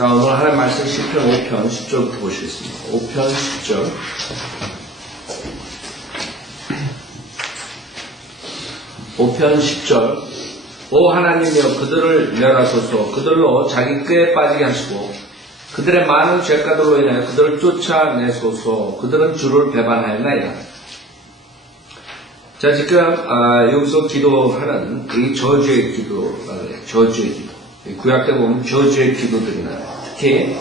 자, 오늘 하나님 말씀 시편 5편 10절부터 보시겠습니다. 5편 10절. (5편 10절) 오 하나님이여 그들을 멸하소서. 그들로 자기 꾀에 빠지게 하시고 그들의 많은 죄가들로 인하여 그들을 쫓아내소서. 그들은 주를 배반하였나이다. 자, 지금 여기서 기도하는 이 저주의 기도라고 해요. 저주의 기도. 구약 때 보면 저주의 기도들이 나와요. 특히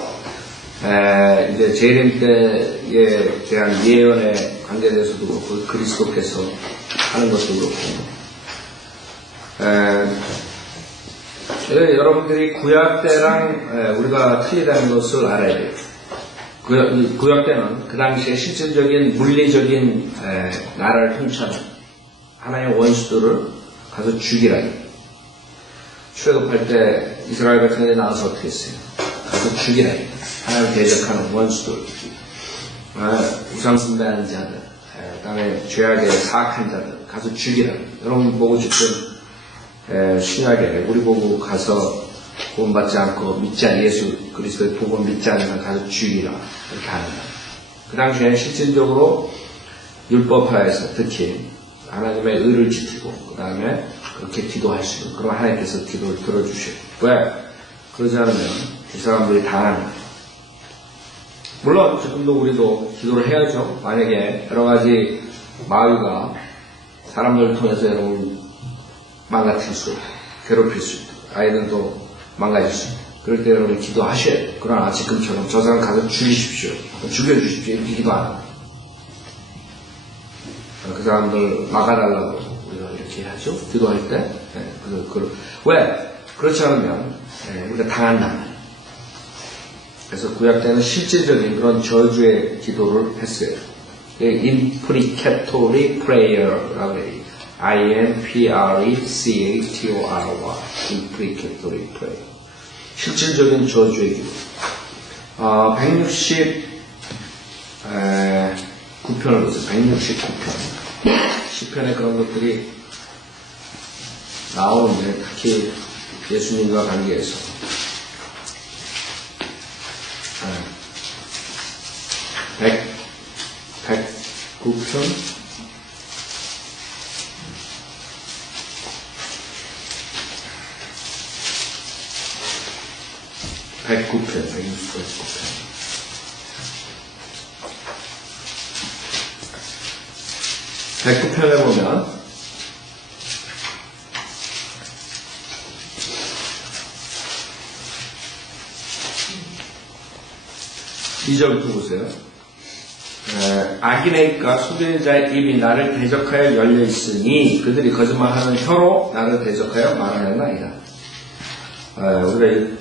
이제 재림 때에 대한 예언의 관계에서도 그렇고 그리스도께서 하는 것도 그렇고 여러분들이 구약 때랑 우리가 틀리다는 것을 알아야 돼요. 구약 때는 그 당시에 실질적인 물리적인 나라를 통치하는 하나님의 원수들을 가서 죽이라. 출애굽할 때 이스라엘 백성들이 나와서 어떻게 했어요? 가서 죽이라. 하나님을 대적하는 원수들, 우상 숭배하는 자들, 그 다음에 죄악에 사악한 자들 가서 죽이라. 여러분 보고 지금 신약에 우리 보고 가서 구원받지 않고 믿지 않는 예수 그리스도의 복음을 믿지 않는 사람 가서 죽이라 이렇게 하는 거예요. 그 당시에 실질적으로 율법하에서 특히 하나님의 의를 지키고 그 다음에 그렇게 기도하시고 그럼 하나님께서 기도를 들어주시고 왜? 그러지 않으면 이 사람들이 당하는 거예요. 물론 지금도 우리도 기도를 해야죠. 만약에 여러가지 마귀가 사람들을 통해서 여러분 망가뜨릴 수 있고 괴롭힐 수 있고 아이들도 망가질 수 있고 그럴 때 여러분 기도하셔야 돼요. 그러나 지금처럼 저 사람 가서 죽이십시오. 죽여주십시오. 이렇게 기도 안 합니다. 그 사람들 막아달라고 우리가 이렇게 하죠. 기도할 때. 왜? 그렇지 않으면 우리가 당한다. 그래서 구약 때는 실질적인 그런 저주의 기도를 했어요. imprecatory prayer라고 해요. imprecatory imprecatory prayer. 실질적인 저주의 기도. 169편을 보세요. 169편. 시편에 그런 것들이 나오는데 특히 예수님과 관계해서 109편 109편에 보면 2절부터 보세요. 악인의 속이는 자의 입이 나를 대적하여 열려있으니 그들이 거짓말하는 혀로 나를 대적하여 말하였나이다. 우리가 이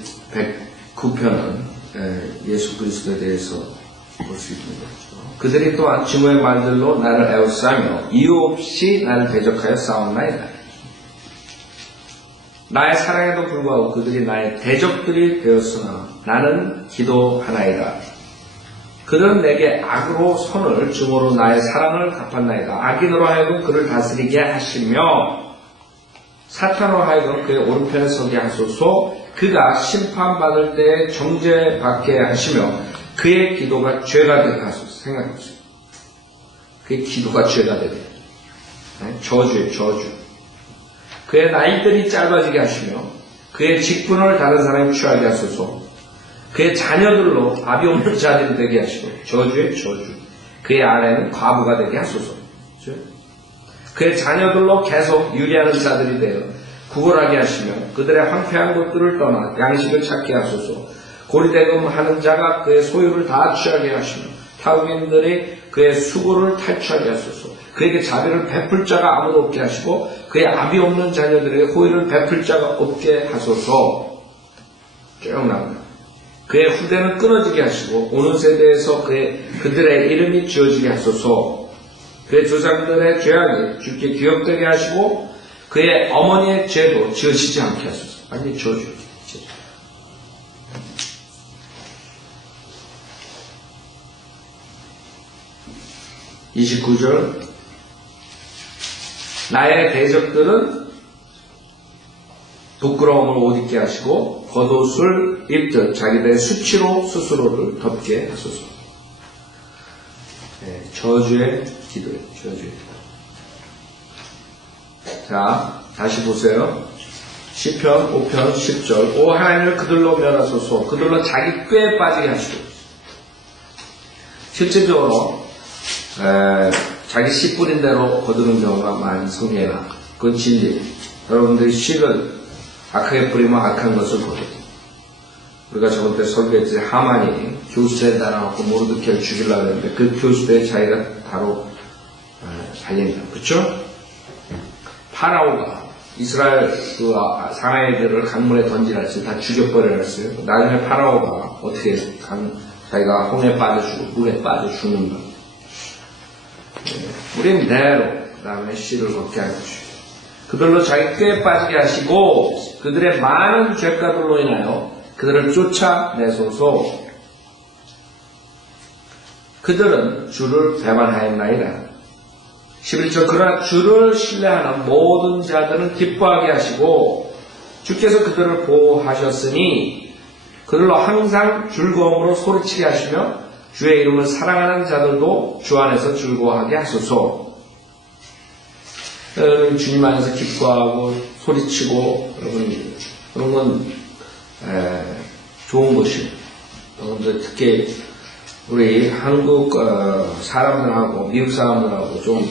109편은 예수 그리스도에 대해서 볼 수 있는 거죠. 그들이 또한 증오의 말들로 나를 애워싸며 이유 없이 나를 대적하여 싸웠나이다. 나의 사랑에도 불구하고 그들이 나의 대적들이 되었으나 나는 기도하나이다. 그들은 내게 악으로 선을 증오로 나의 사랑을 갚았나이다. 악인으로 하여금 그를 다스리게 하시며 사탄으로 하여금 그의 오른편에 서게 하소서. 그가 심판받을 때 정죄받게 하시며 그의 기도가 죄가 되게 하소서. 생각해보세요. 그의 기도가 죄가 되게. 저주예요, 저주. 그의 나이들이 짧아지게 하시며 그의 직분을 다른 사람이 취하게 하소서. 그의 자녀들로 아비 없는 자들이 되게 하시고 저주의 저주. 그의 아내는 과부가 되게 하소서. 그의 자녀들로 계속 유리하는 자들이 되어 구걸하게 하시며 그들의 황폐한 것들을 떠나 양식을 찾게 하소서. 고리대금하는 자가 그의 소유를 다 취하게 하시며 타국인들이 그의 수고를 탈취하게 하소서. 그에게 자비를 베풀 자가 아무도 없게 하시고 그의 아비 없는 자녀들에게 호의를 베풀 자가 없게 하소서. 쭉 나옵니다. 그의 후대는 끊어지게 하시고 오는 세대에서 그들의 이름이 지어지게 하소서. 그의 조상들의 죄악이 주께 기억되게 하시고 그의 어머니의 죄도 지어지지 않게 하소서. 완전히 저주죠. 29절 나의 대적들은 부끄러움을 옷 입게 하시고 겉옷을 입듯 자기들의 수치로 스스로를 덮게 하소서. 네, 저주의 기도예요. 저주의 기도. 자, 다시 보세요. 시편 5편 10절. 오 하나님을 그들로 멸하소서. 그들로 자기 꾀에 빠지게 하시고. 실질적으로 자기 씨 뿌린 대로 거두는 경우가 많이 성경에 나와요. 그건 진리. 여러분들이 씨를 악하게 뿌리면 악한 것을 거둬요. 우리가 저번 때 설교했지, 하만이 교수대에 달아놓고 모르드케를 죽이려고 했는데 그 교수대에 자기가 바로 달린다. 그쵸? 파라오가 이스라엘 그 사나이들을 강물에 던지라 했어요. 다 죽여버리라 했어요. 나중에 파라오가 어떻게 자기가 홍에 빠져 죽고 물에 빠져 죽는 거. 우린 대로 그 다음에 씨를 걷게 하는 것이죠. 그들로 자기 꾀에 빠지게 하시고 그들의 많은 죄가들로 인하여 그들을 쫓아내소서. 그들은 주를 배반하였나이다. 11절. 그러나 주를 신뢰하는 모든 자들은 기뻐하게 하시고 주께서 그들을 보호하셨으니 그들로 항상 즐거움으로 소리치게 하시며 주의 이름을 사랑하는 자들도 주 안에서 즐거워하게 하소서. 주님 안에서 기뻐하고 소리치고 그런 건 좋은 것이에요. 특히 우리 한국 사람들하고 미국 사람들하고 좀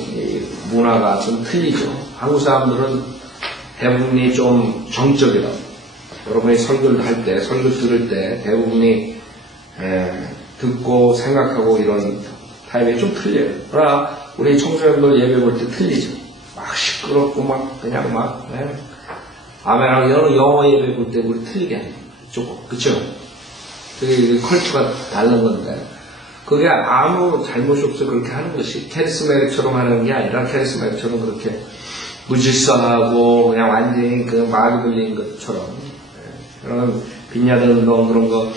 문화가 좀 틀리죠. 한국 사람들은 대부분이 좀 정적이라고. 여러분이 설교를 할 때, 설교 들을 때 대부분이 듣고 생각하고 이런 타입이 좀 틀려요. 그러나 우리 청소년들 예배 볼 때 틀리죠. 막 시끄럽고 막 그냥 막 아멘하고 영어 예배 볼 때 우리 틀리게 하는 조금. 그쵸? 그게 컬처가 다른 건데 그게 아무 잘못이 없어 그렇게 하는 것이 캐리스메릭처럼 하는 게 아니라 캐리스메릭처럼 그렇게 무질서하고 그냥 완전히 그 마귀 들린 것처럼 그런 빈야드 운동 그런 거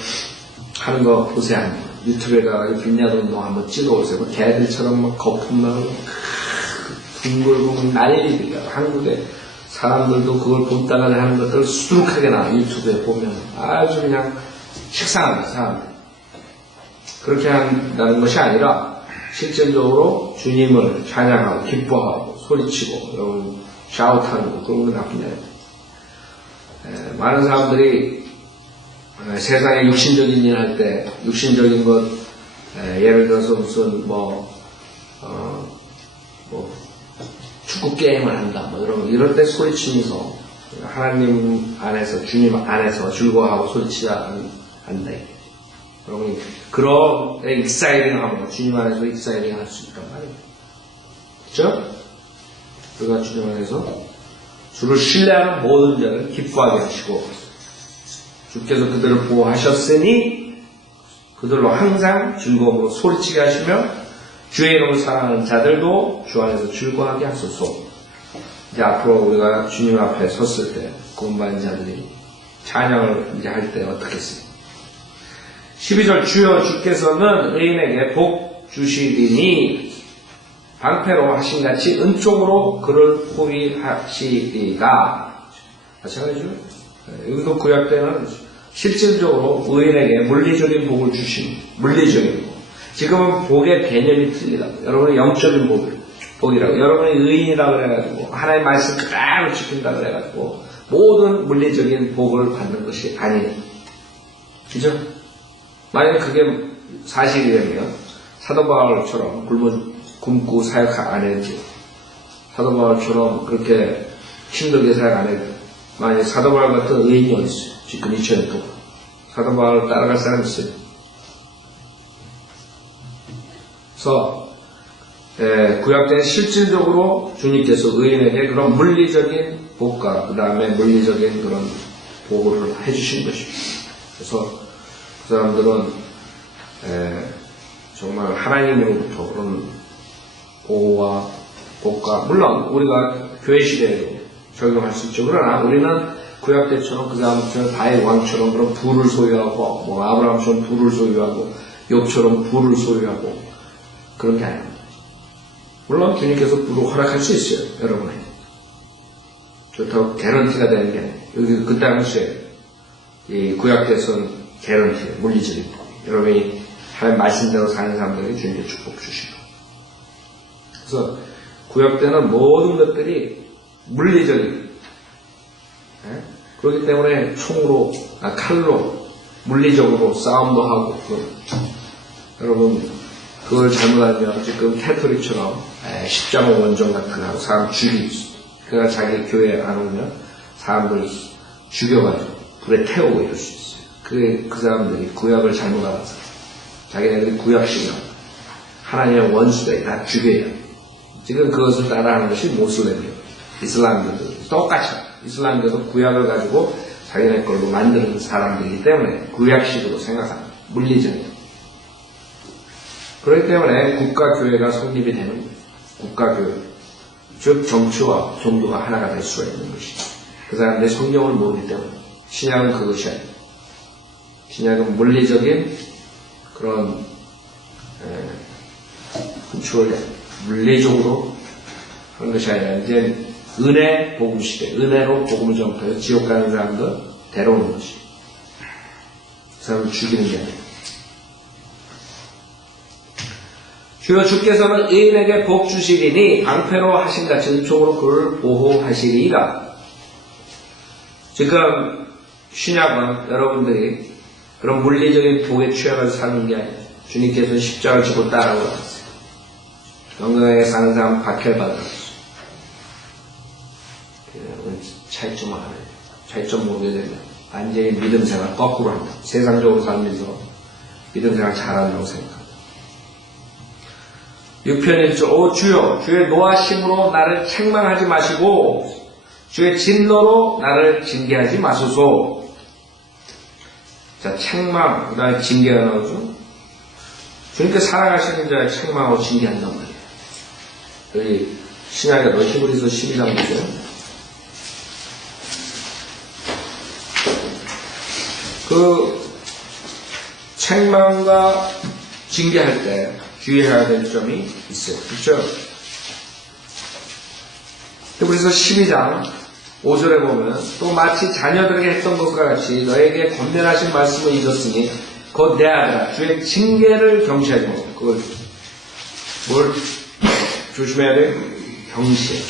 하는 거 보세요. 유튜브에다가 빈야드 운동 한번 찍어보세요. 개들처럼 막 거품만 둥글고 막 난리들이야. 한국에 사람들도 그걸 본다가 하는 것들 수두룩하게 나와. 유튜브에 보면 아주 그냥 식상합니다. 사람들. 그렇게 한다는 것이 아니라 실질적으로 주님을 찬양하고 기뻐하고 소리치고 여러분 샤웃하는 거 그런 건 나쁘냐. 많은 사람들이 세상에 육신적인 일 할 때 육신적인 것 예를 들어서 무슨 축구 게임을 한다 뭐 이럴 때 소리치면서 하나님 안에서 주님 안에서 즐거워하고 소리치자 한다. 여러분 그런 익사이딩하고 주님 안에서 익사이딩 할 수 있단 말이에요. 그렇죠? 그가 주님 안에서 주를 신뢰하는 모든 자를 기뻐하게 하시고 주께서 그들을 보호하셨으니 그들로 항상 즐거움으로 소리치게 하시며 주의 이름을 사랑하는 자들도 주 안에서 즐거워하게 하소서. 이제 앞으로 우리가 주님 앞에 섰을 때 구원받은 자들이 찬양을 이제 할 때 어떻게 했어요? 12절. 주여 주께서는 의인에게 복 주시리니 방패로 하신같이 은총으로 그를 호위하시리다. 마찬가지죠. 여기도 구약 때는 실질적으로 의인에게 물리적인 복을 주신 물리적인 복. 지금은 복의 개념이 틀리다고. 여러분의 영적인 복이라고. 여러분이 의인이라고 그래가지고 하나님의 말씀 그대로 지킨다 그래가지고 모든 물리적인 복을 받는 것이 아니에요. 그죠? 만약에 그게 사실이라면 사도 바울처럼 굶고 사역 안 했지. 사도 바울처럼 그렇게 힘들게 사역 안 했지. 만약에 사도 바울 같은 의인이 어디 있어요? 지금 2000년 동안. 사도 바울 따라갈 사람 있어요? 그래서 구약 때는 실질적으로 주님께서 의인에게 그런 물리적인 복과 그 다음에 물리적인 그런 보호를 해주신 것입니다. 그래서 그 사람들은 정말 하나님으로부터 그런 보호와 복과 물론 우리가 교회 시대에도 적용할 수 있죠. 그러나 우리는 구약 때처럼 그 사람처럼 다윗 왕처럼 그런 부를 소유하고 뭐 아브라함처럼 부를 소유하고 욥처럼 부를 소유하고 그런 게 아닙니다. 물론 주님께서 부를 허락할 수 있어요. 여러분에게. 그렇다고 개런티가 되는 게 아니에요. 여기 그 당시에 이 구약에서는 개런티, 물리적인 복. 여러분이 하나님 말씀대로 사는 사람들에게 주님께 축복 주시고. 그래서 구약 때는 모든 것들이 물리적인, 그렇기 때문에 총으로, 칼로, 물리적으로 싸움도 하고, 여러분, 그걸 잘못하면 지금 캐토릭처럼 십자가 원정 같은 거 하고 사람 죽이고, 그가 자기 교회에 안 오면 사람들 죽여가지고 불에 태우고 이럴 수 있어요. 그 사람들이 구약을 잘못 알아서 자기네들이 구약식이야. 하나님의 원수들이 다 죽여야. 지금 그것을 따라하는 것이 모슬렘이에요. 이슬람교도 똑같이. 이슬람교도 구약을 가지고 자기네 걸로 만드는 사람들이기 때문에 구약식으로 생각합니다. 물리적인. 그렇기 때문에 국가교회가 성립이 되는 거예요. 국가교회. 즉 정치와 종교가 하나가 될 수가 있는 것이죠. 그 사람들이 성경을 모르기 때문에. 신약은 그것이 아니에요. 신약은 물리적인 그런 컨트롤이 물리적으로 하는 것이 아니라 이제 은혜 복음 시대, 은혜로 복음을 전파해서 지옥 가는 사람들 데려오는 것이. 그 사람을 죽이는 게 아니에요. 주여 주께서는 의인에게 복 주시리니 방패로 하신같이 은총으로 그를 보호하시리이다. 지금 신약은 여러분들이 그런 물리적인 복에 취해가지고 사는 게 아니에요. 주님께서는 십자가를 지고 따라오셨어요. 건강하게 사는 사람 박해받았어요. 차이점을 알아요. 차이점 모르게 되면 완전히 믿음 생활 거꾸로 합니다. 세상적으로 살면서 믿음 생활 잘한다고 생각합니다. 6편 1절 오 주여 주의 노하심으로 나를 책망하지 마시고 주의 진노로 나를 징계하지 마소서. 자, 책망, 그 다음에 징계가 나오죠. 주님께 사랑하시는 자에 책망하고 징계한단 말이에요. 여기 신약에도 히브리서 12장 보세요. 그 책망과 징계할 때 주의해야 될 점이 있어요. 그렇죠? 히브리서 12장 5절에 보면 또 마치 자녀들에게 했던 것과 같이 너에게 권면하신 말씀을 잊었으니 곧 내 아들아 주의 징계를 경시하지 말고. 그걸 뭘 조심해야 돼요? 경시.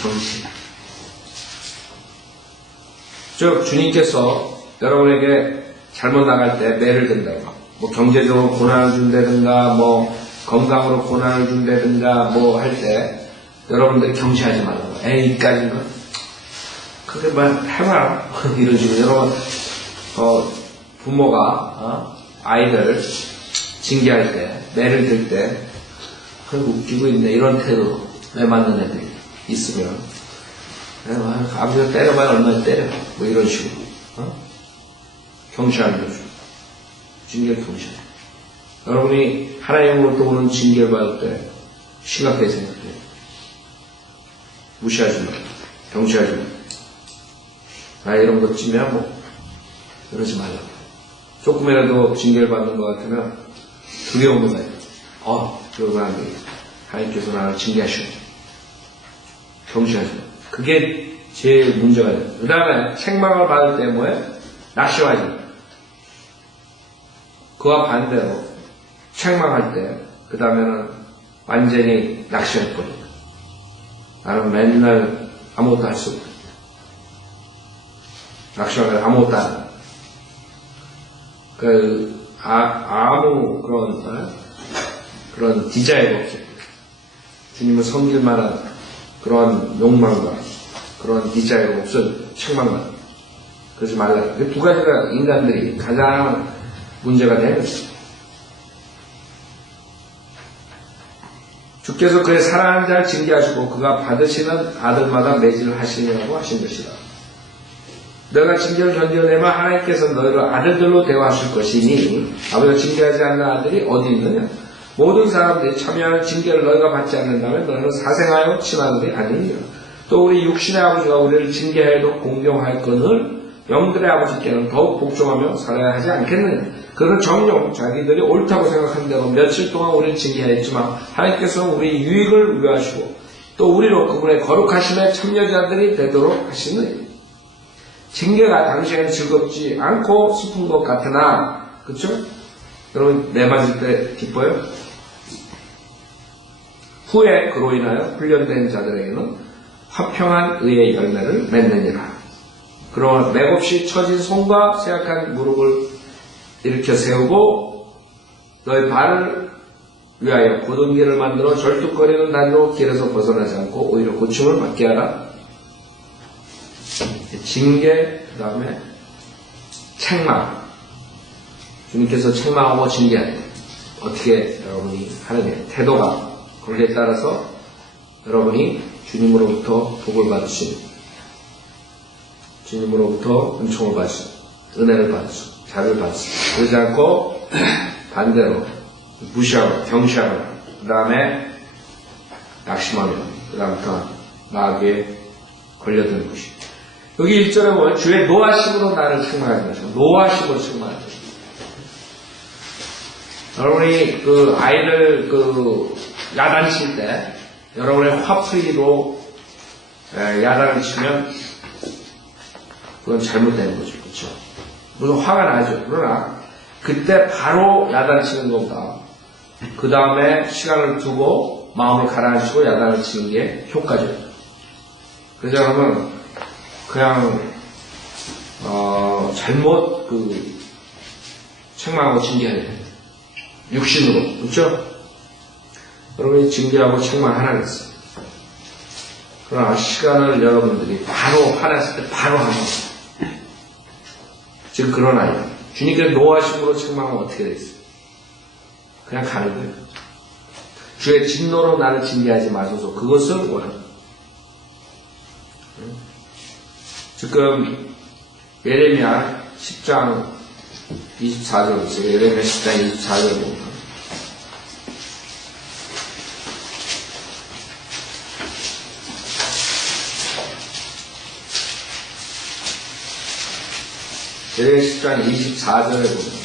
즉 주님께서 여러분에게 잘못 나갈 때 매를 든다고, 뭐 경제적으로 고난을 준다든가 뭐 건강으로 고난을 준다든가 뭐 할 때 여러분들이 경시하지 말라고. 에이 이까진가? 그게 뭐 해봐라. 이런 식으로 여러분 부모가 아이들 징계할 때 매를 들 때 웃기고 있네 이런 태도로 매 맞는 애들이 있으면 아버지가 때려봐야 얼마나 때려 뭐 이런 식으로 경시하는 거죠. 징계를 경시하는 거죠. 여러분이 하나님으로부터 오는 징계를 받을 때 심각하게 생각해요. 무시하지 마. 경시하지 마. 나 이런 것 찌면 뭐 그러지 말라고. 조금이라도 징계를 받는 것 같으면 두려움을 가요. 그러면 안 돼. 하나님께서 나를 징계하시오. 경시하지 마. 그게 제일 문제가 돼요. 그 다음에 책망을 받을 때 뭐예요? 낙심하지 마. 그와 반대로 책망할 때, 그 다음에는 완전히 낙심할 거예요. 나는 맨날 아무것도 할 수 없다. 낙심하면 아무것도 안 해. 아무 그런 디자이어가 없어요. 주님을 섬길 만한 그런 욕망과 그런 디자이어가 없어요. 책망만. 그러지 말라. 그 두 가지가 인간들이 가장 문제가 되는 것입니다. 주께서 그의 사랑하는 자를 징계하시고 그가 받으시는 아들마다 매질을 하시려고 하신 것이다. 너가 징계를 견뎌내면 하나님께서 너희를 아들들로 대우하실 것이니 아버지가 징계하지 않는 아들이 어디 있느냐. 모든 사람들이 참여하는 징계를 너희가 받지 않는다면 너희는 사생하여 친아들이 아니니라. 또 우리 육신의 아버지가 우리를 징계해도 공경할거늘 영들의 아버지께는 더욱 복종하며 살아야 하지 않겠느냐. 그는 정녕 자기들이 옳다고 생각한 대로 며칠 동안 우리를 징계하였지만 하나님께서는 우리 유익을 위하시고 또 우리로 그분의 거룩하심에 참여자들이 되도록 하시느니 징계가 당시에는 즐겁지 않고 슬픈 것 같으나, 그쵸? 여러분, 매 맞을 때 기뻐요? 후에 그로 인하여 훈련된 자들에게는 화평한 의의 열매를 맺느니라. 그러나 맥없이 처진 손과 쇠약한 무릎을 일으켜 세우고 너의 발을 위하여 곧은 길을 만들어 절뚝거리는 다리로 길에서 벗어나지 않고 오히려 고침을 받게 하라. 징계, 그 다음에 책망. 주님께서 책망하고 징계할 때 어떻게 여러분이 하느냐, 태도가 거기에 따라서 여러분이 주님으로부터 복을 받으시는, 주님으로부터 은총을 받으시는, 은혜를 받으시는, 자를 받으시는, 그러지 않고 반대로 무시하고 경시하고 그 다음에 낙심하며 그 다음부터 마귀에 걸려드는 것이. 여기 1절에 보면 주의 노하심으로 나를 책망하지 마시고, 노하심으로 책망하지 마시고. 여러분이 그 아이를 그 야단칠 때 여러분의 화풀이로 야단을 치면 그건 잘못된 거죠. 그렇죠? 물론 화가 나죠. 그러나 그때 바로 야단을 치는 것보다 그 다음에 시간을 두고 마음을 가라앉히고 야단을 치는 게 효과적이에요. 그러자 하면 그냥 잘못 책망하고 징계해야 돼요. 육신으로. 그렇죠? 여러분이 징계하고 책망하라겠어요. 그러나 시간을 여러분들이 바로 화났을 때 바로 하는 거예요. 지금 그런 아이예요. 주님께서 노하심으로 책망하면 어떻게 되겠어요? 그냥 가는 거예요. 주의 진노로 나를 징계하지 마소서. 그것을 원합니다. 지금 예레미야 10장 24절 있어요. 예레미야 10장 24절 보면 예레미야 10장 24절에 보면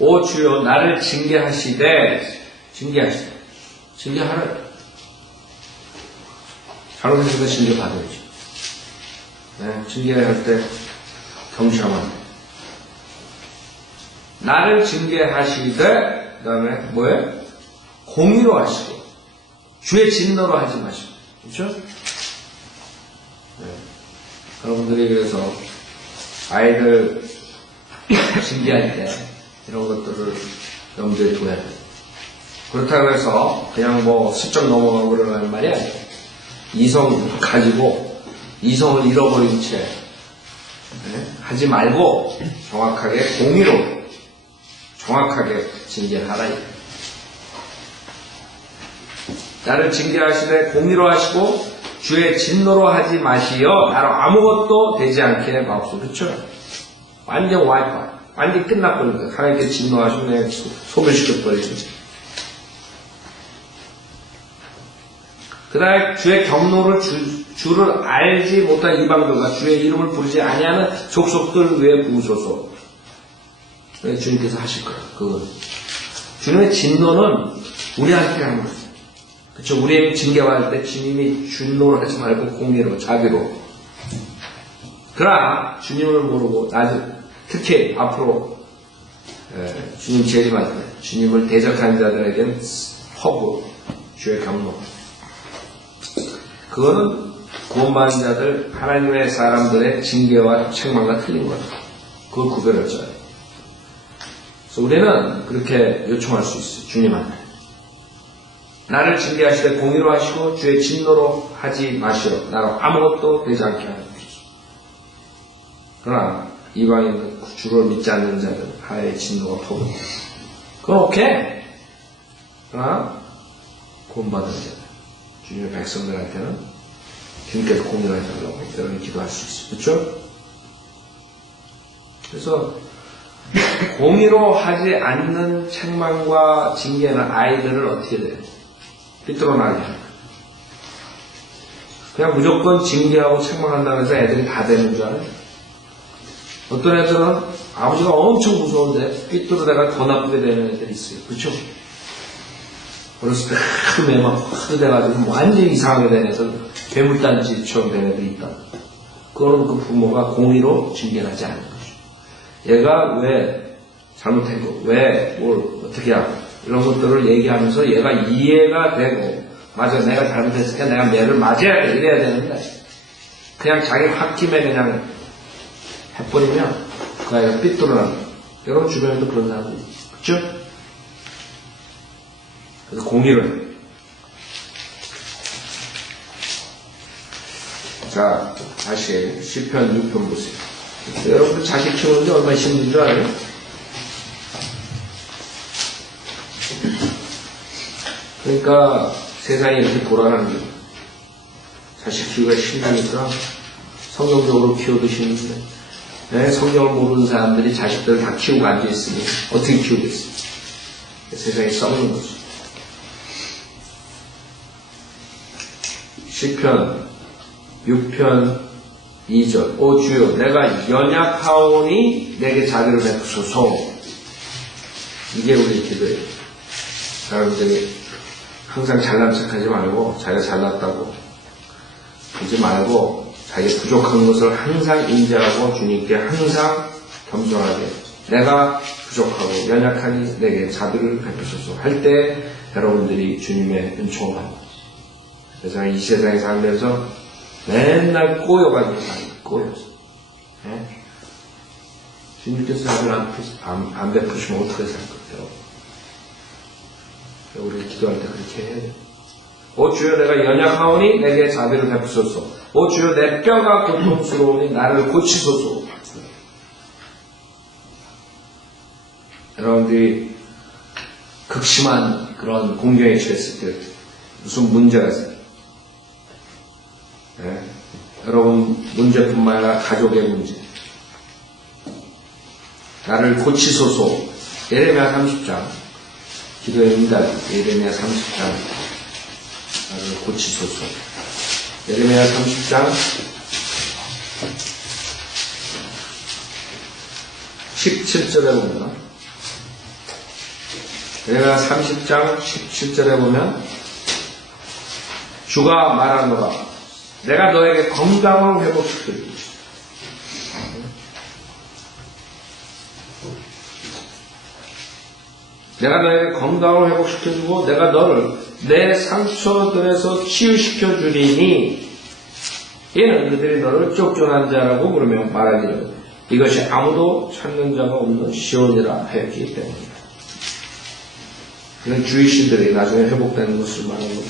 오 주여 나를 징계하시되 징계하라. 잘못했으면 징계 받아야죠. 네, 징계할 때 경시하면 안 돼. 나를 징계하시되 그 다음에 뭐예요? 공의로 하시고 주의 진노로 하지 마시고. 그렇죠? 네. 여러분들이 그래서 아이들 징계할 때 이런 것들을 염두에 둬야 돼요. 그렇다고 해서 그냥 슬쩍 넘어가고 그러는 말이 아니에요. 이성 가지고 이성을 잃어버린 채 하지 말고 정확하게 공의로 정확하게 징계하라. 나를 징계하시되 공의로 하시고 주의 진노로 하지 마시어 나로 아무것도 되지 않게 마옵소서. 그렇죠? 완전 와이프 완전 끝나버립니다. 하나님께 진노하시면 그냥 소멸시켜버리죠. 그 다음에 주의 경로를 주를 알지 못한 이방들과 주의 이름을 부르지 아니하는 족속들 위에 부으소서. 주님께서 하실 거예요. 주님의 진노는 우리한테 하는 거예요. 그쵸? 우리에게 징계받을 때 주님이 진노를 하지 말고 공의로, 자비로. 그러나 주님을 모르고 특히 앞으로 주님 재림할 때 주님을 대적하는 자들에게는 허구, 주의 경로. 그거는 구원받은 자들, 하나님의 사람들의 징계와 책망과 틀린 거예요. 그걸 구별했어요. 그래서 우리는 그렇게 요청할 수 있어요. 주님한테. 나를 징계하시되 공의로 하시고 주의 진노로 하지 마시오. 나로 아무것도 되지 않게 하옵소서. 그러나 이방인 주를 믿지 않는 자들 하나의 진노가 퍼붓는 그건 오케이. 그러나 구원받은 자들 주님의 백성들한테는 주님께서 공의를 해달라고 여러분이 기도할 수 있어요. 그렇죠? 그래서 공의로 하지 않는 책망과 징계는 아이들을 어떻게 돼요? 삐뚤어나게 합니다. 그냥 무조건 징계하고 책망한다고 해서 애들이 다 되는 줄 알아요? 어떤 애들은 아버지가 엄청 무서운데 삐뚤어다가 더 나쁘게 되는 애들이 있어요. 그렇죠? 어렸을 때 하도 매만 하도 돼가지고 완전히 이상하게 된 애들, 괴물단지처럼 된 애들이 있다. 그거는 그 부모가 공의로 징계하지 않는 거죠. 얘가 왜 잘못한 거, 왜 뭘 어떻게 하고 이런 것들을 얘기하면서 얘가 이해가 되고, 맞아 내가 잘못했으니까 내가 매를 맞아야 돼 이래야 되는데, 그냥 자기 홧김에 그냥 해버리면 그 아이가 삐뚤어나는 거예요. 여러분 주변에도 그런 사람들이 있죠. 그렇죠? 그래서 공의를 해요. 자, 다시 시편 6편 보세요. 여러분들 자식 키우는데 얼마나 힘든 줄 알아요? 그러니까 세상이 이렇게 돌아가는 거예요. 자식 키우기가 힘드니까 성경적으로 키워도 힘든데, 네, 성경을 모르는 사람들이 자식들을 다 키우고 앉아있으니 어떻게 키우겠어요? 세상이 썩는 거죠. 시편 6편 2절. 오 주여, 내가 연약하오니 내게 자비를 베푸소서. 이게 우리 기도예요. 여러분들이 항상 잘난 척하지 말고, 자기가 잘났다고 하지 말고, 자기 부족한 것을 항상 인지하고 주님께 항상 겸손하게, 내가 부족하고 연약하니 내게 자비를 베푸소서 할 때 여러분들이 주님의 은총을 받는 거죠. 세상, 이 세상에 살면서 맨날 꼬여가지고 살아요. 꼬여서. 네? 주님께서 자비를 안 베푸시면 어떻게 살 거예요? 우리 기도할 때 그렇게 해야 돼요. 오 주여, 내가 연약하오니 내게 자비를 베푸소서. 오 주여, 내 뼈가 고통스러우니 나를 고치소서. 여러분들이 극심한 그런 공경에 처했을 때 무슨 문제가 있어요? 네? 여러분 문제뿐만 아니라 가족의 문제, 나를 고치소서. 예레미야 30장 기도의 응답. 예레미야 30장 나를 고치소서. 예레미야 30장 17절에 보면, 예레미야 30장 17절에 보면 주가 말하노라, 내가 너에게 건강을 회복시켜주고 있다. 내가 너에게 건강을 회복시켜주고 내가 너를 내 상처들에서 치유시켜주리니 이는 그들이 너를 쫓겨난 자라고 부르며 말하기를 이것이 아무도 찾는 자가 없는 시온이라 하였기 때문이다. 이는 주이시들이 나중에 회복되는 것을 말하는 거죠.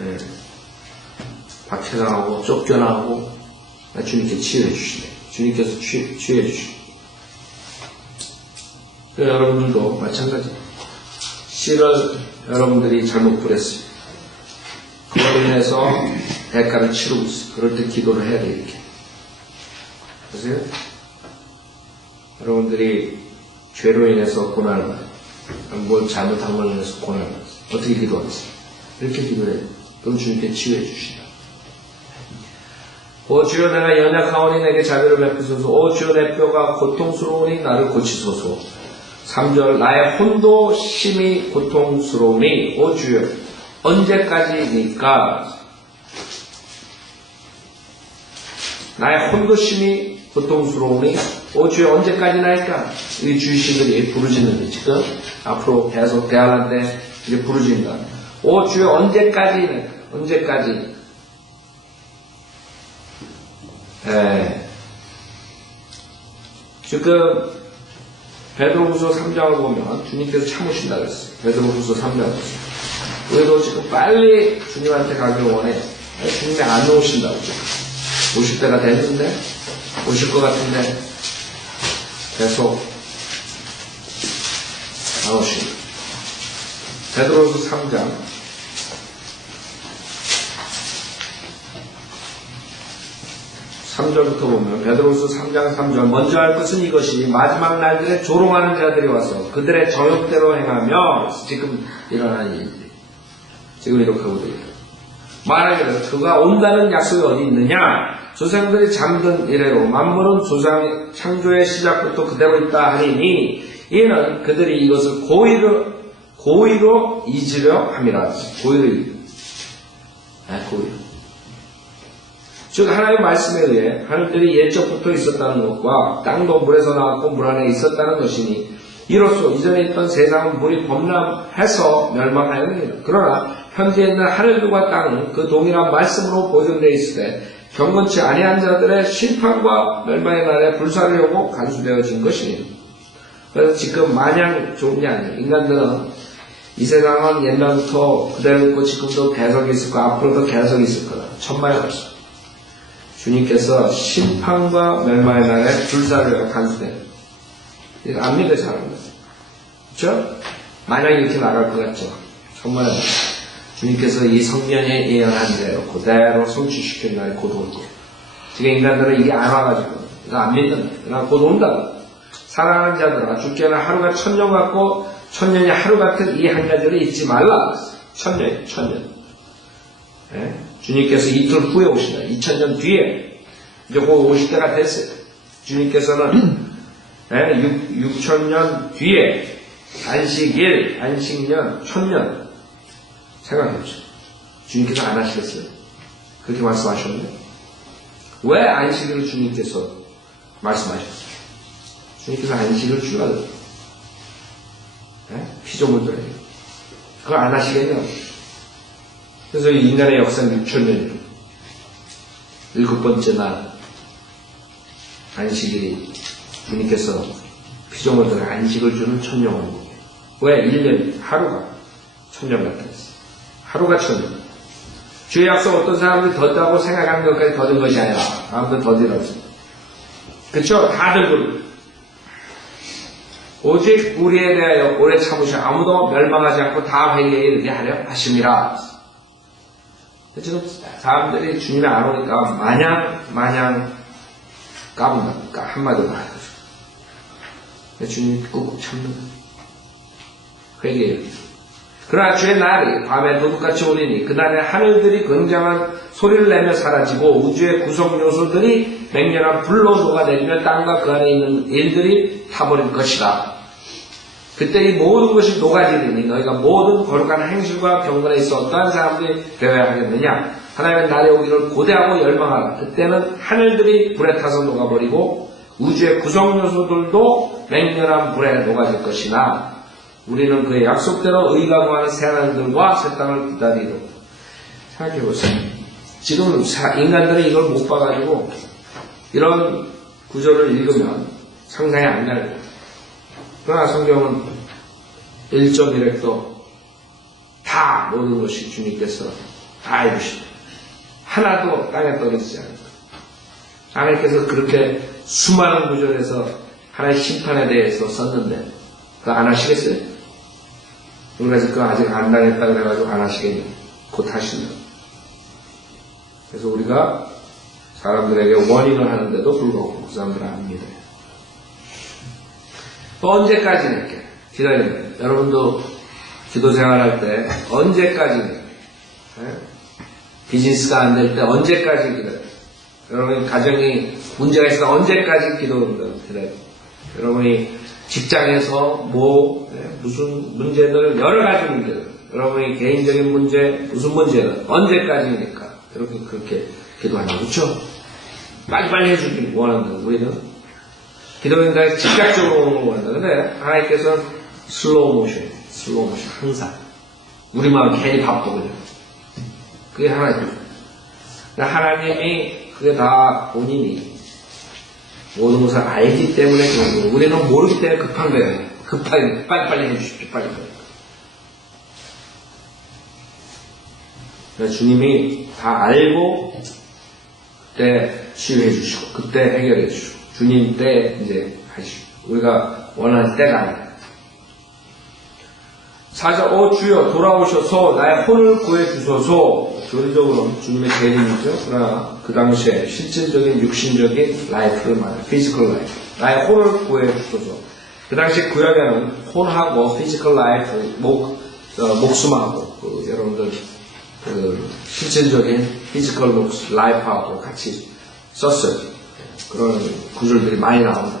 네. 박해당하고 쫓겨나고 주님께 치유해 주시네. 주님께서 치유해 주시네. 여러분들도 마찬가지예요. 씨를 여러분들이 잘못 뿌렸습니다. 그로 인해서 대가를 치르고 있어요. 그럴 때 기도를 해야 돼요. 이렇게. 보세요. 여러분들이 죄로 인해서 고난을 받아요. 뭘 잘못한 걸로 인해서 고난을 받아요. 어떻게 기도하겠어요? 이렇게 기도해요. 그럼 주님께 치유해 주시다. 오 주여, 내가 연약하오니 내게 자비를 베푸소서. 오 주여, 내 뼈가 고통스러우니 나를 고치소서. 3절. 나의 혼도 심히 고통스러우니 오 주여, 언제까지니까? 나의 혼도 심히 고통스러우니 오 주여, 언제까지나니까? 이 주의신들이 부르짖는데 지금 앞으로 계속 대화할 때 이제 부르짖는다. 오 주여, 언제까지니까? 언제까지? 지금 베드로후서 3장을 보면 주님께서 참으신다고 했어요. 베드로후서 3장 보세요. 우리도 지금 빨리 주님한테 가기를 원해. 주님이 안 오신다고. 오실 때가 됐는데, 오실 것 같은데 계속 안 오십니다. 베드로후서 3장 3절부터 보면, 베드로후서 3장 3절. 먼저 할 것은 이것이 마지막 날들에 조롱하는 자들이 와서 그들의 정욕대로 행하며, 지금 일어나는 일들이 지금 이렇게 하고 있다. 말하기를 그가 온다는 약속이 어디 있느냐? 조상들이 잠든 이래로 만물은 조상 창조의 시작부터 그대로 있다 하리니 이는 그들이 이것을 고의로 잊으려 함이라. 고의로 잊으려. 고의로. 즉 하나님의 말씀에 의해 하늘들이 옛적부터 있었다는 것과 땅도 물에서 나왔고 물 안에 있었다는 것이니 이로써 이전에 있던 세상은 물이 범람해서 멸망하였느니라. 그러나 현재 있는 하늘들과 땅은 그 동일한 말씀으로 보존되어 있을 때 경건치 아니한 자들의 심판과 멸망의 날에 불사르려고 간수되어진 것이니. 그래서 지금 마냥 좋은 게 아니에요. 인간들은 이 세상은 옛날부터 그대로 있고 지금도 계속 있을 거야. 앞으로도 계속 있을 거다. 천만에 없어. 주님께서 심판과 멸망의 날에 불사르려고 간수되는. 이거 안 믿어요, 사람들. 그렇죠? 만약 이렇게 나갈 것 같죠? 정말 주님께서 이 성경에 예언한 대로 그대로 성취시키는 날이 곧 올 거예요. 지금 인간들은 이게 안 와가지고 이거 안 믿는다. 그러나 곧 온다. 사랑하는 자들아 죽기 전에 하루가 1000년 같고 1000년이 하루 같은 이 한 가지를 잊지 말라. 1000년, 1000년. 예? 주님께서 이틀 후에 오신다. 2000년 뒤에 이제 곧 오실 때가 됐어요. 주님께서는 6000년 뒤에 안식일, 안식년, 1000년 생각해보세요. 주님께서 안 하시겠어요? 그렇게 말씀하셨는데 왜 안식일을 주님께서 말씀하셨어요? 주님께서 안식을 주라고 피조물들에게 그걸 안 하시겠냐? 그래서 인간의 역사는 6000년이에요. 7번째 날 안식일이 주님께서 피조물들에게 안식을 주는 천년왕국이에요. 왜? 1년 하루가 1000년 같다 했어요. 하루가 1000년. 주의 약속 어떤 사람들이 더다고 생각하는 것까지 더든 것이 아니라 아무도 더디라고. 그쵸? 다들 그러고. 오직 우리에 대하여 오래 참으셔 아무도 멸망하지 않고 다 회개에 이르게 하려 하심이라. 지금 사람들이 주님이 안 오니까 마냥 까분다. 그러니까 한마디로 말해가지고. 주님이 꾹꾹 참는 거예요. 회개에. 그러나 주의 날이 밤에 도둑같이 오리니 그날에 하늘들이 굉장한 소리를 내며 사라지고 우주의 구성 요소들이 맹렬한 불로 녹아내리며 땅과 그 안에 있는 일들이 타버릴 것이다. 그때 이 모든 것이 녹아지리니 너희가 모든 거룩한 행실과 경건에 있어 어떠한 사람들이 되어야 하겠느냐. 하나님의 날이 오기를 고대하고 열망하라. 그때는 하늘들이 불에 타서 녹아버리고 우주의 구성 요소들도 맹렬한 불에 녹아질 것이나 우리는 그의 약속대로 의가 구하는 새 하늘들과 새 땅을 기다리도록. 생각해보세요. 지금 인간들은 이걸 못 봐가지고 이런 구절을 읽으면 상상이 안 나요. 그러나 성경은 1.1획도 다 모든 것이 주님께서 다 이루시다. 하나도 땅에 떨어지지 않는다. 하나님께서 그렇게 수많은 구절에서 하나님의 심판에 대해서 썼는데 그거 안 하시겠어요? 우리가 지금 아직 안 당했다 그래가지고 안 하시겠냐? 곧 하신다. 그래서 우리가 사람들에게 워닝을 하는데도 불구하고 그 사람들은 안 믿어요. 언제까지 이렇게 기다리는 거예요? 여러분도 기도 생활할 때 언제까지 비즈니스가 안 될 때 언제까지 기다려요? 여러분이 가정이 문제가 있어 언제까지 기다려요? 여러분이 직장에서 무슨 문제들 여러 가지 문제들 여러분이 개인적인 문제 무슨 문제든 언제까지니까 그렇게 기도하는 거죠. 빨리빨리 해주길 원한다. 우리는 기도인가 즉각적으로 오는 걸 원한다. 근데 하나님께서는 슬로우 모션 항상 우리 마음 괜히 바쁘거든요. 그게 하나님이에요. 하나님이 그게 다 본인이 모든 것을 알기 때문에 그런 거예요. 우리는 모르기 때문에 급한 거예요. 급하게 빨리빨리 해주십시오. 빨리빨리. 그러니까 주님이 다 알고 그때 치유해 주시고 그때 해결해 주시고 주님 때 이제 하시고 우리가 원하는 때가 아니에요. 4절 오 주여 돌아오셔서 나의 혼을 구해 주소서. 교리적으로는 주님의 재림이죠. 그러나 그 당시에 실질적인 육신적인 라이프를 말해요. 피지컬 라이프. 나의 혼을 구해 주소서. 그 당시 구약에는 혼하고 피지컬 라이프 목숨하고 여러분들 실질적인 피지컬 라이프하고 같이 썼어요. 그런 구절들이 많이 나온다.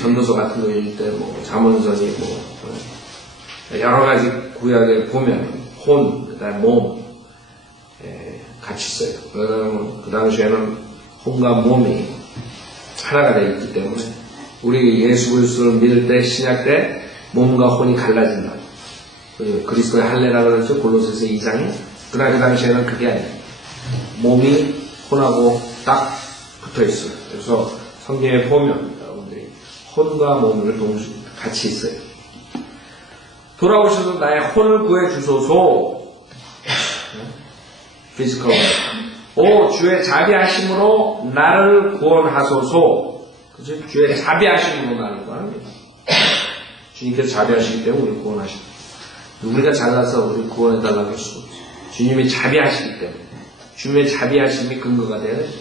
전도서 같은 거 읽을 때 잠언선이 여러 가지 구약에 보면 혼, 그 다음에 몸 같이 써요. 왜냐하면 그 당시에는 혼과 몸이 하나가 되어 있기 때문에 우리 예수 그리스도를 믿을 때 신약 때 몸과 혼이 갈라진다. 그리스도의 할례라고 그러죠. 골로새서 2장에. 그러나 그 당시에는 그게 아니에요. 몸이 혼하고 딱 붙어 있어요. 그래서 성경에 보면 여러분들이 혼과 몸을 동시에 같이 있어요. 돌아오셔서 나의 혼을 구해 주소서. 피지컬. 오 주의 자비하심으로 나를 구원하소서. 그죠? 주의 자비하심으로 나를 구원합니다. 주님께서 자비하시기 때문에 우리를 구원하십니다. 우리가 잘나서 우리를 구원해달라고 할 수 없어요. 주님이 자비하시기 때문에. 주님의 자비하심이 근거가 되어야죠.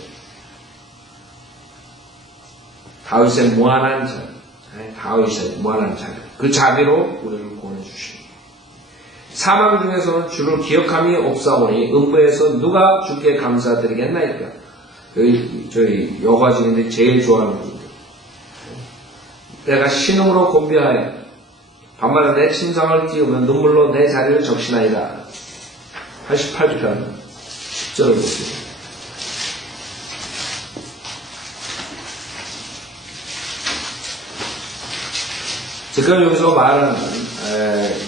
다윗의 무한한 자비. 다윗의 무한한 자비. 그 자비로 우리를 구원해 주십니다. 사망 중에서는 주를 기억함이 없사오니 음부에서 누가 주께 감사드리겠나이까. 저희 여가 중인데 제일 좋아하는 분들. 내가 신음으로 곤비하여 밤마다 내 침상을 띄우면 눈물로 내 자리를 적시나이다. 88편 10절을 보십니다. 지금 여기서 말하는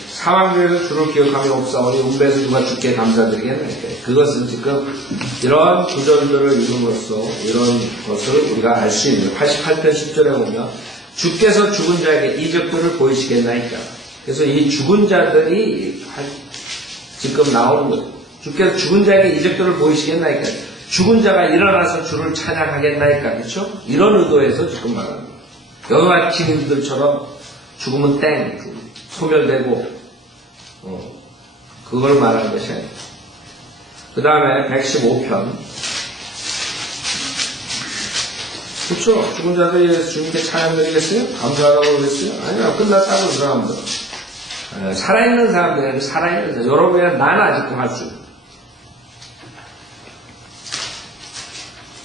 사망 중에서 주를 기억함이 없사오니 음부에서 누가 주께 감사드리겠나이까. 그것은 지금 이런 구절들을 읽음으로써 이런 것을 우리가 알 수 있는 88편 10절에 보면 주께서 죽은 자에게 이적들을 보이시겠나이까. 그래서 이 죽은 자들이 지금 나오는 거예요. 주께서 죽은 자에게 이적들을 보이시겠나이까. 죽은 자가 일어나서 주를 찬양하겠나이까. 그렇죠? 이런 의도에서 지금 말합니다. 여호와 증인들처럼 죽으면 땡, 소멸되고 그걸 말하는 것이 아닙니다. 그 다음에 115편. 그렇죠? 죽은 자들이 주님께 찬양드리겠어요? 감사하다고 그러겠어요? 아니요, 끝났다고 그 사람들. 살아있는 사람들, 살아있는 사람들. 여러분이랑 나는 아직도 할 수 있어요.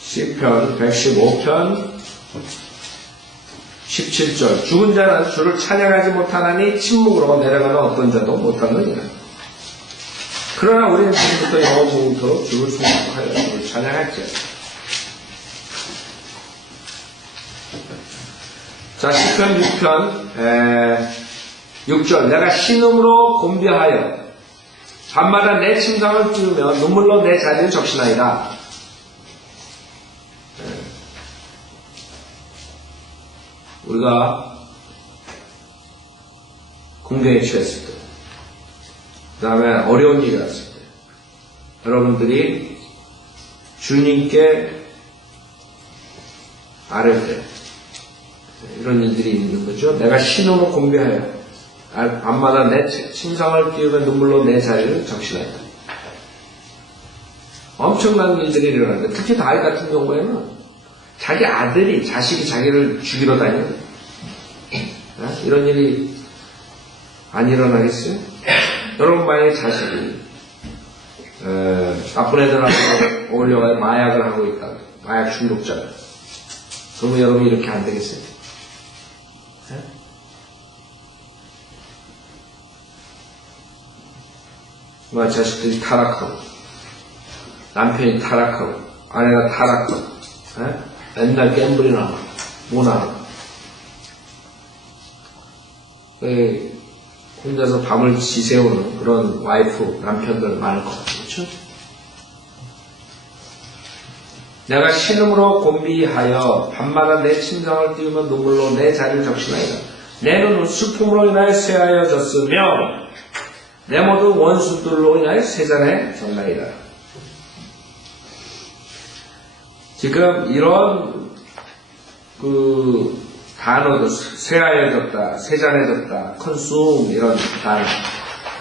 시편 115편 17절. 죽은 자는 주를 찬양하지 못하나니 침묵으로 내려가는 어떤 자도 못하느니라. 그러나 우리는 지금부터 영원토록 주를 순종하여 주를 찬양할지어다. 자, 시편 6편 6절. 내가 신음으로 곤비하여 밤마다 내 침상을 띄우며 눈물로 내 자리를 적시나이다. 우리가 공경에 취했을 때, 그 다음에 어려운 일이 왔을 때, 여러분들이 주님께 아뢰 때, 이런 일들이 있는 거죠. 내가 신음으로 곤비하여 밤마다 내 침상을 띄우며 눈물로 내 자리를 적시나이다. 엄청난 일들이 일어나는데, 특히 다윗 같은 경우에는 자기 아들이, 자식이 자기를 죽이러 다녀요. 이런 일이 안 일어나겠어요? 여러분 만약에 자식이 나쁜 애들하고 어울려가지고 마약을 하고 있다. 마약 중독자가. 그러면 여러분 이렇게 안 되겠어요? 자식들이 타락하고 남편이 타락하고 아내가 타락하고 맨날 갬블이나 뭐나 혼자서 밤을 지새우는 그런 와이프, 남편들 많을 것 같아요. 그렇죠? 내가 신음으로 곤비하여 밤마다 내 침상을 띄우며 눈물로 내 자리를 적시나이다. 내 눈은 슬픔으로 인하여 쇠하여졌으며 내 모든 원수들로 인하여 쇠잔해졌나이다. 지금 이런 단어도 쇠하여졌다, 쇠잔해졌다, consume 이런 단어.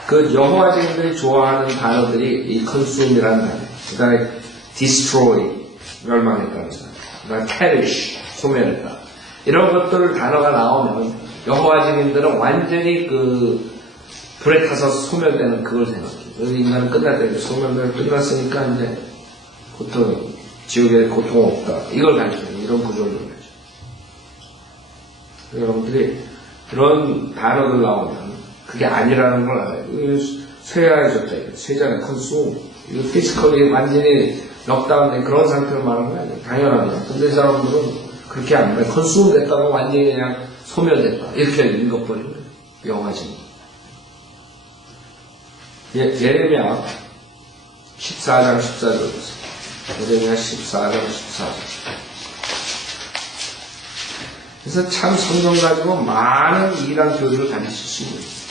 그 여호와 증인들이 좋아하는 단어들이 이 consume이라는 단어. 그 다음에 destroy 멸망했다는 단어. 그 다음에 perish 소멸했다. 이런 것들 단어가 나오면 여호와 증인들은 완전히 불에 타서 소멸되는 그걸 생각해요. 그래서 인간은 끝날 때 소멸되는 끝났으니까 이제 고통, 지옥에 고통 없다. 이걸 가르쳐요. 이런 구조를 가르쳐요. 여러분들이 그런 단어들 나오면 그게 아니라는 걸 알아요. 쇠해졌다. 쇠잖아요. 컨수움. 이거 피지컬이 완전히 넉다운된 그런 상태로 말하는 거 아니에요. 당연하죠. 근데 이 사람들은 그렇게 안 봐요. 컨수움 됐다고 완전히 그냥 소멸됐다. 이렇게 읽어버리는 거예요. 영화지. 예레미야 14장 14절. 예레미야 14장 14절. 그래서 참 성경 가지고 많은 이단 교리를 가르칠 수 있는 거예요.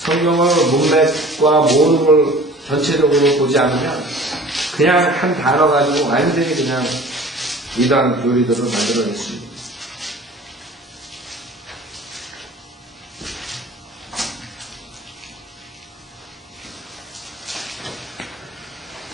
성경을 문맥과 모든 걸 전체적으로 보지 않으면 그냥 한 단어 가지고 완전히 그냥 이단 교리들을 만들어낼 수 있는 거예요.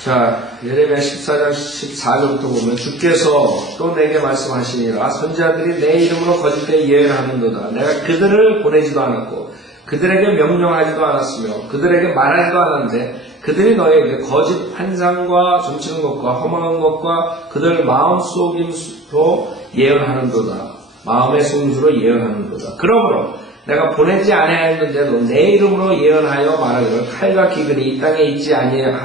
자, 예레미야 14장 14절부터 보면 주께서 또 내게 말씀하시니라 선지자들이 내 이름으로 거짓되이 예언하는도다. 내가 그들을 보내지도 않았고 그들에게 명령하지도 않았으며 그들에게 말하지도 않았는데 그들이 너에게 거짓 환상과 점치는 것과 허망한 것과 그들 마음 속임수로 예언하는도다. 마음의 속임수로 예언하는도다. 그러므로 내가 보내지 아니하였는데도 내 이름으로 예언하여 말하기를 칼과 기근이 이 땅에 있지 아니하리라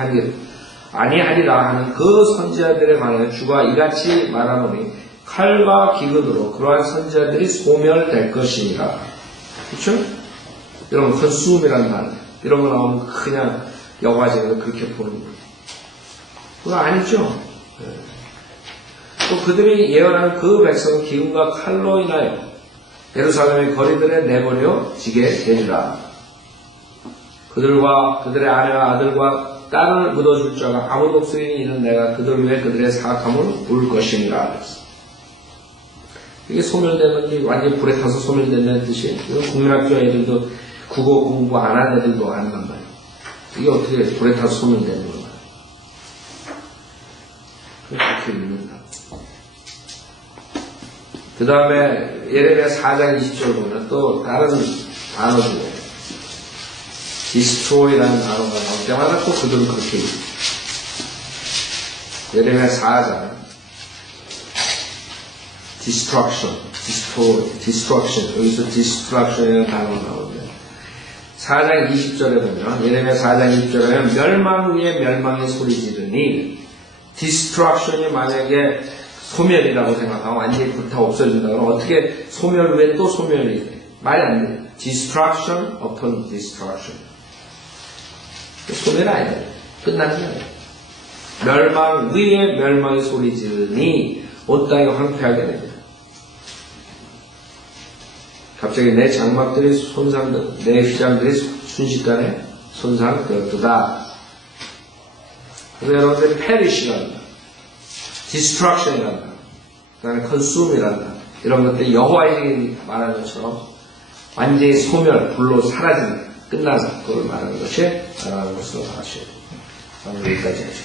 하는 그 선지자들에 관하여 주가 이같이 말하노니 칼과 기근으로 그러한 선지자들이 소멸될 것이니라. 그렇죠? 이런 컨수움이라는 말, 이런 거 나오면 그냥 여과적으로 그렇게 보는 거예요. 그거 아니죠? 또 그들이 예언하는 그 백성은 기근과 칼로 인하여 예루살렘의 거리들에 내버려 지게 되리라. 그들과 그들의 아내와 아들과 딸을 묻어줄 자가 아무도 없으니 이는 내가 그들 위해 그들의 사악함을 볼 것이니라. 이게 소멸되는 게 완전히 불에 타서 소멸된다는 뜻이에요. 이건 국민학교 애들도 국어 공부 안 한 애들도 안단 말이에요. 이게 어떻게 불에 타서 소멸되는 거야. 그렇게 읽는다. 그 다음에 예레미야 4장 20절 보면 또 다른 단어 중에 destroy라는 단어가 나올 때마다 또 그들은 그렇게 읽어요. 예레미야 4장 destruction 여기서 destruction이라는 단어가 나오는데 4장 20절에 보면 예레미야 4장 20절에 보면 멸망 위에 멸망의 소리 지르니 destruction이 만약에 소멸이라고 생각하면 완전히 불타 없어진다 그러면 어떻게 소멸 위에 또 소멸이 돼? 말이 안 돼. destruction upon destruction 소멸이 아니에요. 끝나는 거예요. 멸망 위에 멸망의 소리 지르니 온 땅이 황폐하게 됩니다. 갑자기 내 장막들이 손상되고 내 휘장들이 순식간에 손상되었다. 그래서 여러분들이 perish가 한다. destruction이란다. 그 다음에 consume이란다. 이런 것들이 여호와의 말하는 것처럼 완전히 소멸, 불로 사라진다. 끝나서 그걸 말하는 것이 말하는 것으로 아셔야 됩니다. 여기까지 하죠.